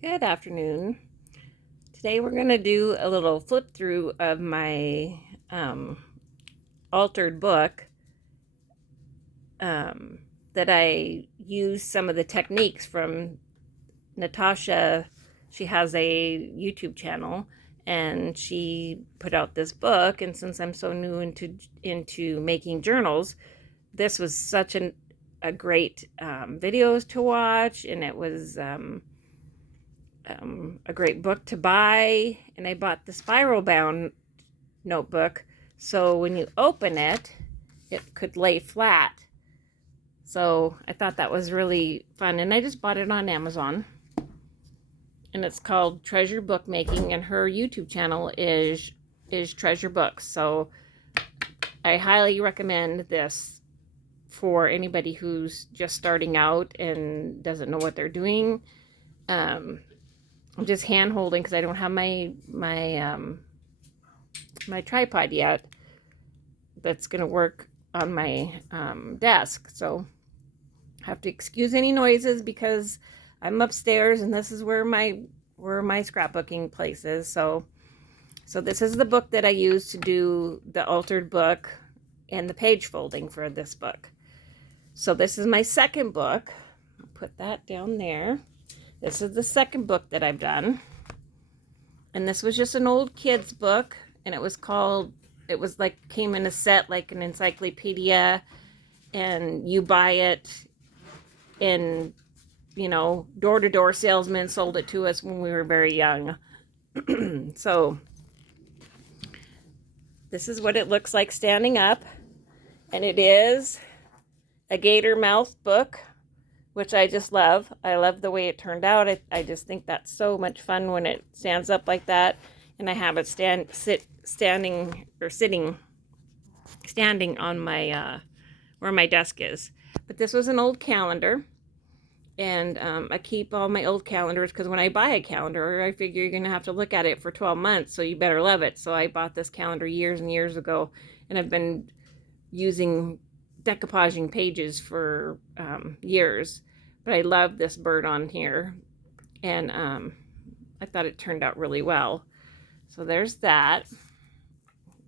Good afternoon. Today we're going to do a little flip through of my altered book that I use some of the techniques from Natasha. She has a YouTube channel and she put out this book, and since I'm so new into making journals, this was such a great videos to watch, and it was a great book to buy. And I bought the spiral bound notebook, so when you open it, it could lay flat. So I thought that was really fun, and I just bought it on Amazon. And it's called Treasure Bookmaking, and her YouTube channel is Treasure Books. So I highly recommend this for anybody who's just starting out and doesn't know what they're doing. I'm just hand holding because I don't have my tripod yet that's going to work on my desk. So I have to excuse any noises because I'm upstairs and this is where my scrapbooking place is. So this is the book that I use to do the altered book and the page folding for this book. So this is my second book. I'll put that down there. This is the second book that I've done. And this was just an old kid's book, and it was like, came in a set like an encyclopedia, and you buy it, and door-to-door salesmen sold it to us when we were very young. So this is what it looks like standing up, and it is a gator mouth book, which I just love. I love the way it turned out. I just think that's so much fun when it stands up like that, and I have it standing on my where my desk is. But this was an old calendar, and I keep all my old calendars because when I buy a calendar, I figure you're gonna have to look at it for 12 months, so you better love it. So I bought this calendar years and years ago, and I've been using decoupaging pages for years. But I love this bird on here, and I thought it turned out really well. So there's that.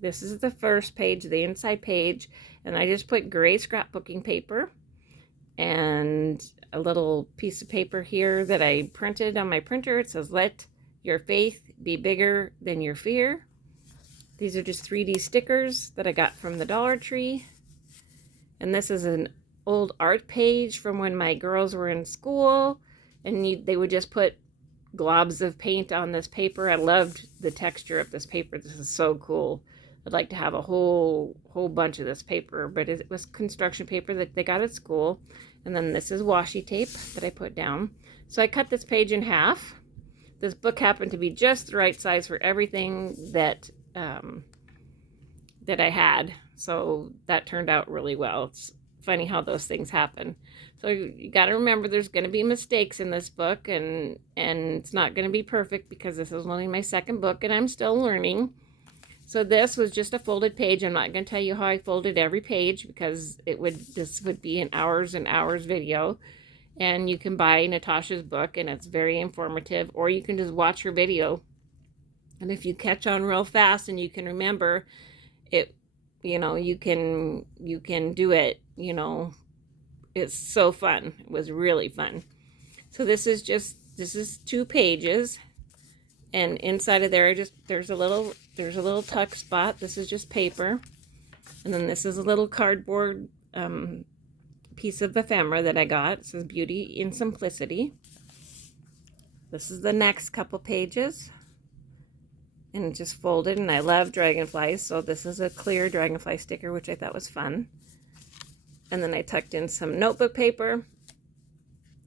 This is the first page, the inside page, and I just put gray scrapbooking paper and a little piece of paper here that I printed on my printer. It says, "Let your faith be bigger than your fear." These are just 3D stickers that I got from the Dollar Tree. And this is an old art page from when my girls were in school, and they would just put globs of paint on this paper. I loved the texture of this paper. This is so cool. I'd like to have a whole bunch of this paper, but it was construction paper that they got at school. And then this is washi tape that I put down. So I cut this page in half. This book happened to be just the right size for everything that I had. So that turned out really well. It's funny how those things happen. So you got to remember there's going to be mistakes in this book, and it's not going to be perfect because this is only my second book and I'm still learning. So this was just a folded page. I'm not going to tell you how I folded every page because this would be an hours and hours video. And you can buy Natasha's book, and it's very informative, or you can just watch her video. And if you catch on real fast and you can remember it, you can do it. It's so fun. It was really fun. So this is 2 pages, and inside of there there's a little tuck spot. This is just paper, and then this is a little cardboard piece of ephemera that I got. It says "Beauty in Simplicity." This is the next couple pages, and just folded, and I love dragonflies, so this is a clear dragonfly sticker, which I thought was fun. And then I tucked in some notebook paper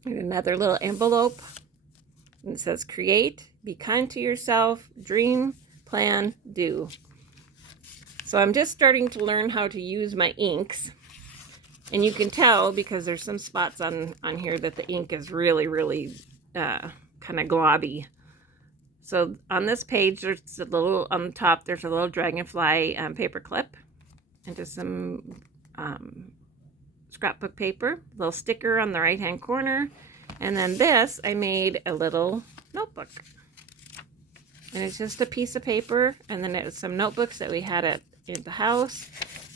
and another little envelope, and it says "Create, be kind to yourself, dream, plan, do." So I'm just starting to learn how to use my inks, and you can tell because there's some spots on here that the ink is really kind of globby. So on this page, there's a little, on the top, there's a little dragonfly paper clip, and just some scrapbook paper, little sticker on the right hand corner, and then this I made a little notebook. And it's just a piece of paper, and then it's some notebooks that we had at the house,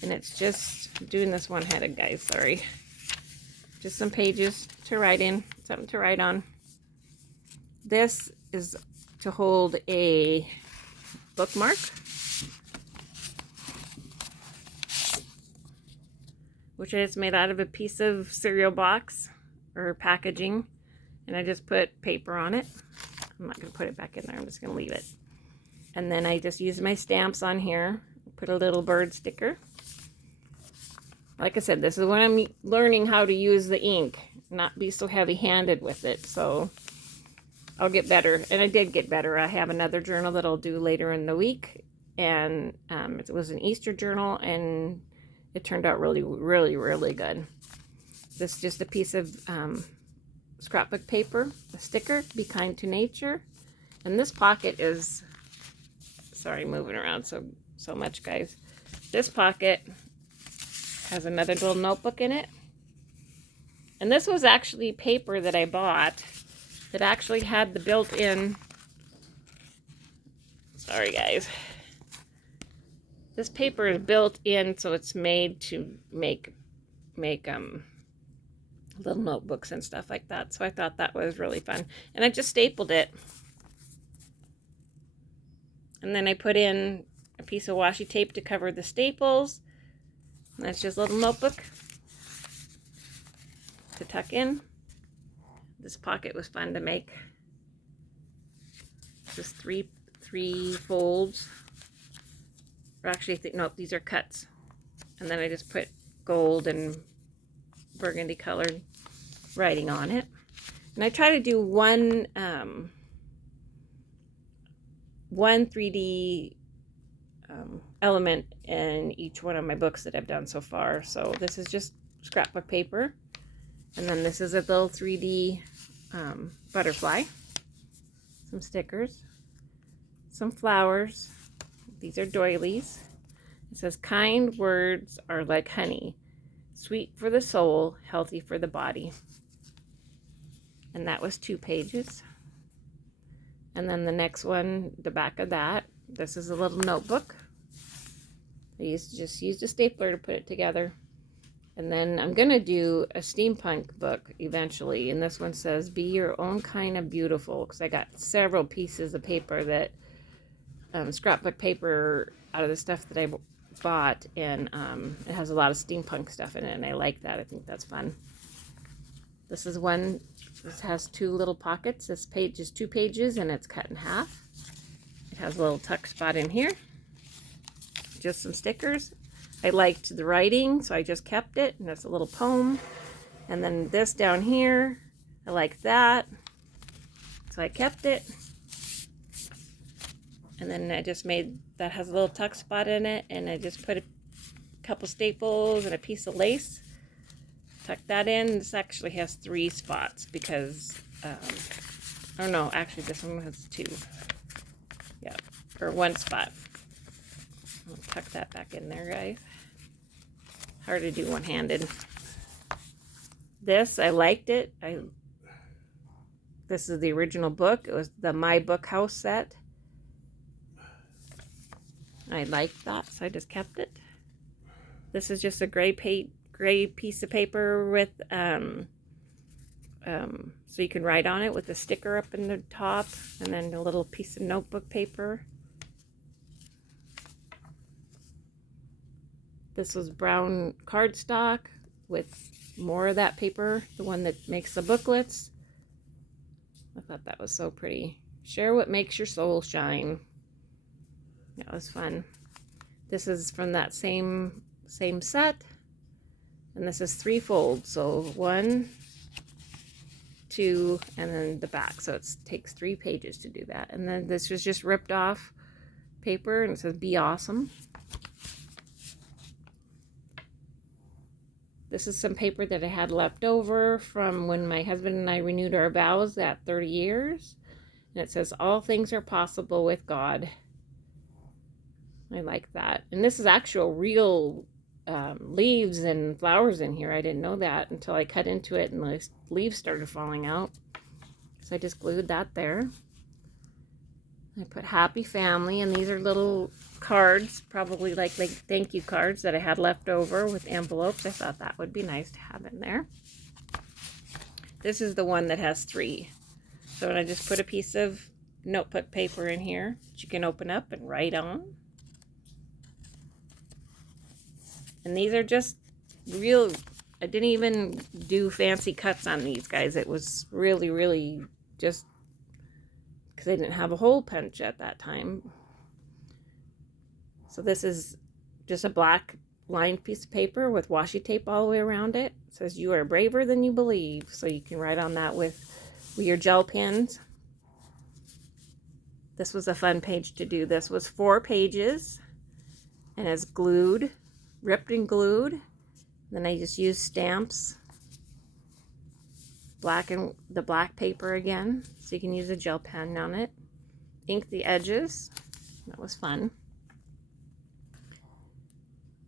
and it's just doing this one-handed, guys, sorry. Just some pages to write in, something to write on. This is to hold a bookmark, which is made out of a piece of cereal box or packaging, and I just put paper on it. I'm not going to put it back in there, I'm just going to leave it. And then I just use my stamps on here, put a little bird sticker. Like I said, this is when I'm learning how to use the ink, not be so heavy-handed with it, so I'll get better. And I did get better. I have another journal that I'll do later in the week, and it was an Easter journal, and it turned out really, really, really good. This is just a piece of scrapbook paper, a sticker, be kind to nature. And this pocket is, sorry, moving around so much, guys. This pocket has another little notebook in it. And this was actually paper that I bought that actually had the built-in, sorry guys, this paper is built in, so it's made to make little notebooks and stuff like that. So I thought that was really fun. And I just stapled it. And then I put in a piece of washi tape to cover the staples. And that's just a little notebook to tuck in. This pocket was fun to make. Just three folds. Or actually, nope, these are cuts. And then I just put gold and burgundy colored writing on it. And I try to do one 3D element in each one of my books that I've done so far. So this is just scrapbook paper, and then this is a little 3D butterfly, some stickers, some flowers. These are doilies. It says, kind words are like honey, sweet for the soul, healthy for the body. And that was 2 pages. And then the next one, the back of that, this is a little notebook. I just used a stapler to put it together. And then I'm going to do a steampunk book eventually. And this one says, be your own kind of beautiful. Because I got several pieces of paper that, scrapbook paper out of the stuff that I bought. And it has a lot of steampunk stuff in it. And I like that. I think that's fun. This is one, this has 2 little pockets. This page is 2 pages and it's cut in half. It has a little tuck spot in here. Just some stickers. I liked the writing, so I just kept it, and that's a little poem. And then this down here, I like that, so I kept it. And then I just made, that has a little tuck spot in it, and I just put a couple staples and a piece of lace. Tuck that in. This actually has 3 spots because, oh no, actually this one has 2. Yeah, or 1 spot. I'll tuck that back in there, guys. Hard to do one-handed. This, I liked it. This is the original book. It was the My Book House set. I liked that, so I just kept it. This is just a gray piece of paper with, so you can write on it with a sticker up in the top, and then a little piece of notebook paper. This was brown cardstock with more of that paper, the one that makes the booklets. I thought that was so pretty. Share what makes your soul shine. That was fun. This is from that same set. And this is 3 folds. So 1, 2, and then the back. So it takes 3 pages to do that. And then this was just ripped off paper, and it says, be awesome. This is some paper that I had left over from when my husband and I renewed our vows at 30 years. And it says, all things are possible with God. I like that. And this is actual real leaves and flowers in here. I didn't know that until I cut into it and the leaves started falling out. So I just glued that there. I put happy family, and these are little cards, probably like thank you cards that I had left over with envelopes. I thought that would be nice to have in there. This is the one that has 3. So I just put a piece of notebook paper in here that you can open up and write on. And these are just real, I didn't even do fancy cuts on these guys. It was really, really just because I didn't have a hole punch at that time. So this is just a black lined piece of paper with washi tape all the way around it. It says, "You are braver than you believe." So you can write on that with your gel pens. This was a fun page to do. This was 4 pages and it's glued, ripped and glued. Then I just used stamps, the black paper again, so you can use a gel pen on it. Ink the edges. That was fun.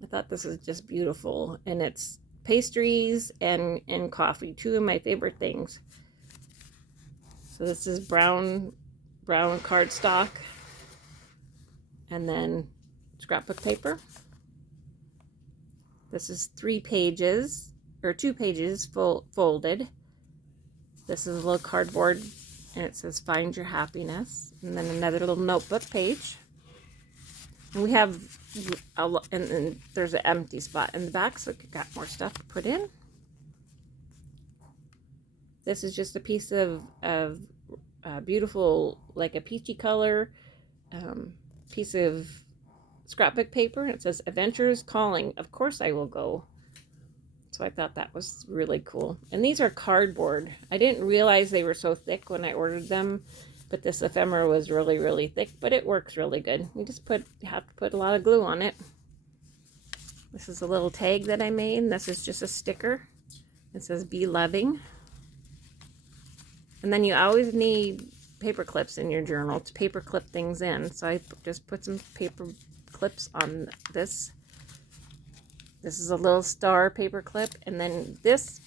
I thought this was just beautiful, and it's pastries and coffee, 2 of my favorite things. So this is brown cardstock, and then scrapbook paper. This is 3 pages, or 2 pages folded. This is a little cardboard, and it says "Find Your Happiness." And then another little notebook page. And we have and there's an empty spot in the back, so I got more stuff to put in. This is just a piece of beautiful, like a peachy color, piece of scrapbook paper, and it says "Adventures Calling. Of course I will go." So I thought that was really cool. And these are cardboard. I didn't realize they were so thick when I ordered them, but this ephemera was really, really thick, but it works really good. You just have to put a lot of glue on it. This is a little tag that I made, and this is just a sticker. It says "Be Loving." And then you always need paper clips in your journal to paper clip things in. So I just put some paper clips on this. This is a little star paper clip, and then this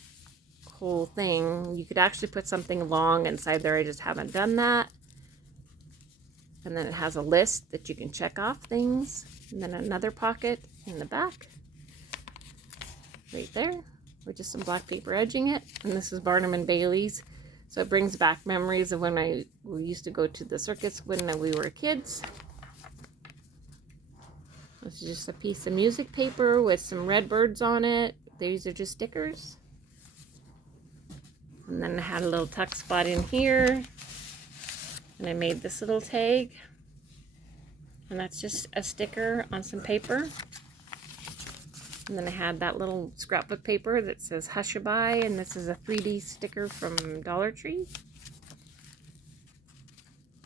whole thing, you could actually put something long inside there. I just haven't done that. And then it has a list that you can check off things, and then another pocket in the back right there with just some black paper edging it. And this is Barnum and Bailey's, so it brings back memories of when we used to go to the circus when we were kids. This is just a piece of music paper with some red birds on it. These are just stickers. And then I had a little tuck spot in here. And I made this little tag. And that's just a sticker on some paper. And then I had that little scrapbook paper that says "Hushabye," and this is a 3D sticker from Dollar Tree.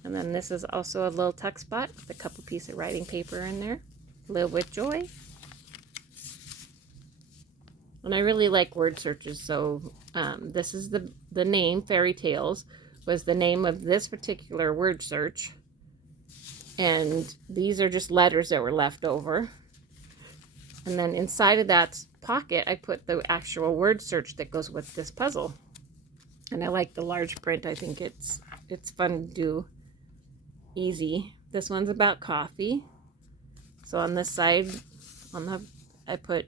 And then this is also a little tuck spot with a couple pieces of writing paper in there. Live with Joy. And I really like word searches, so this is the name, Fairy Tales, was the name of this particular word search. And these are just letters that were left over. And then inside of that pocket, I put the actual word search that goes with this puzzle. And I like the large print. I think it's fun to do, easy. This one's about coffee. So on this side, I put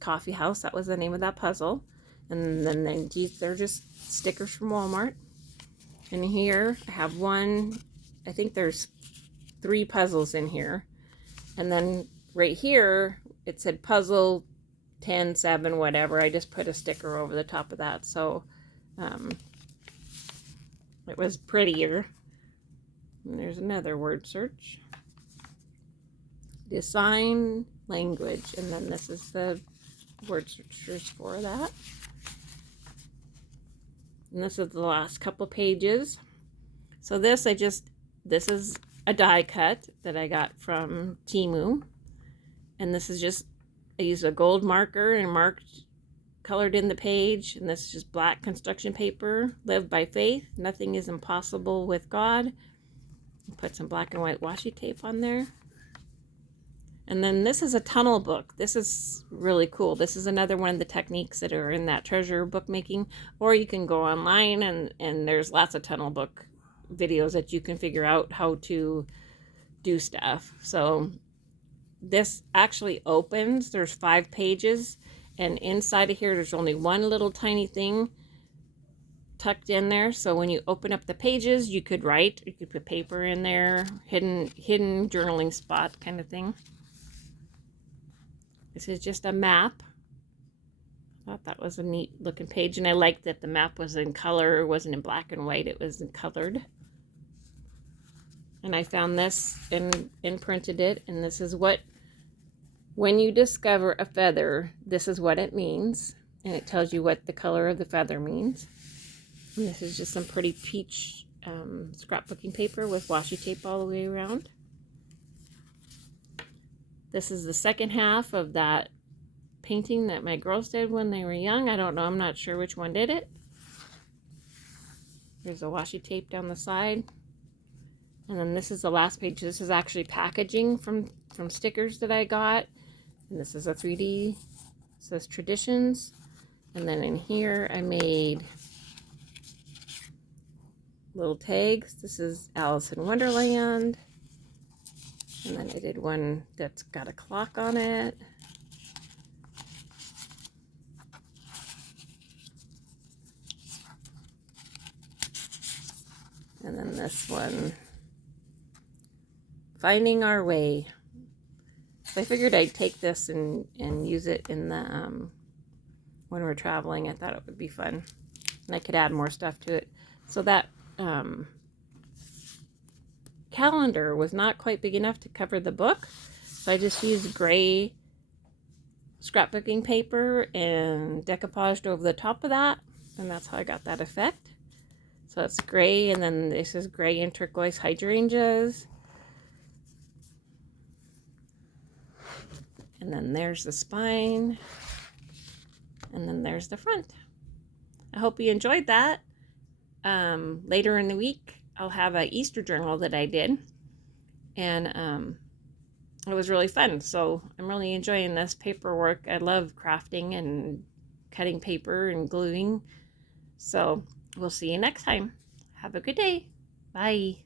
Coffee House. That was the name of that puzzle. And then they're just stickers from Walmart. And here I have I think there's 3 puzzles in here. And then right here, it said puzzle 10, 7, whatever. I just put a sticker over the top of that. So it was prettier. And there's another word search. Design language, and then this is the word searchers for that. And this is the last couple pages. So this is a die cut that I got from Temu, and this is just, I used a gold marker and colored in the page, and this is just black construction paper. Live by faith, nothing is impossible with God. Put some black and white washi tape on there. And then this is a tunnel book. This is really cool. This is another one of the techniques that are in that treasure bookmaking. Or you can go online and there's lots of tunnel book videos that you can figure out how to do stuff. So this actually opens. There's 5 pages, and inside of here there's only one little tiny thing tucked in there. So when you open up the pages, you could write, you could put paper in there, hidden journaling spot kind of thing. This is just a map. I thought that was a neat looking page, and I liked that the map was in color. It wasn't in black and white, it was in colored. And I found this and printed it, and this is what, when you discover a feather, this is what it means, and it tells you what the color of the feather means. And this is just some pretty peach scrapbooking paper with washi tape all the way around. This is the second half of that painting that my girls did when they were young. I don't know, I'm not sure which one did it. There's a washi tape down the side. And then this is the last page. This is actually packaging from stickers that I got. And this is a 3D. It says Traditions. And then in here I made little tags. This is Alice in Wonderland. And then I did one that's got a clock on it. And then this one, Finding Our Way. So I figured I'd take this and use it in the when we're traveling. I thought it would be fun, and I could add more stuff to it. So that calendar was not quite big enough to cover the book, so I just used gray scrapbooking paper and decoupaged over the top of that, and that's how I got that effect. So it's gray, and then this is gray and turquoise hydrangeas. And then there's the spine. And then there's the front. I hope you enjoyed that. Later in the week, I'll have an Easter journal that I did. And it was really fun. So I'm really enjoying this paperwork. I love crafting and cutting paper and gluing. So we'll see you next time. Have a good day. Bye.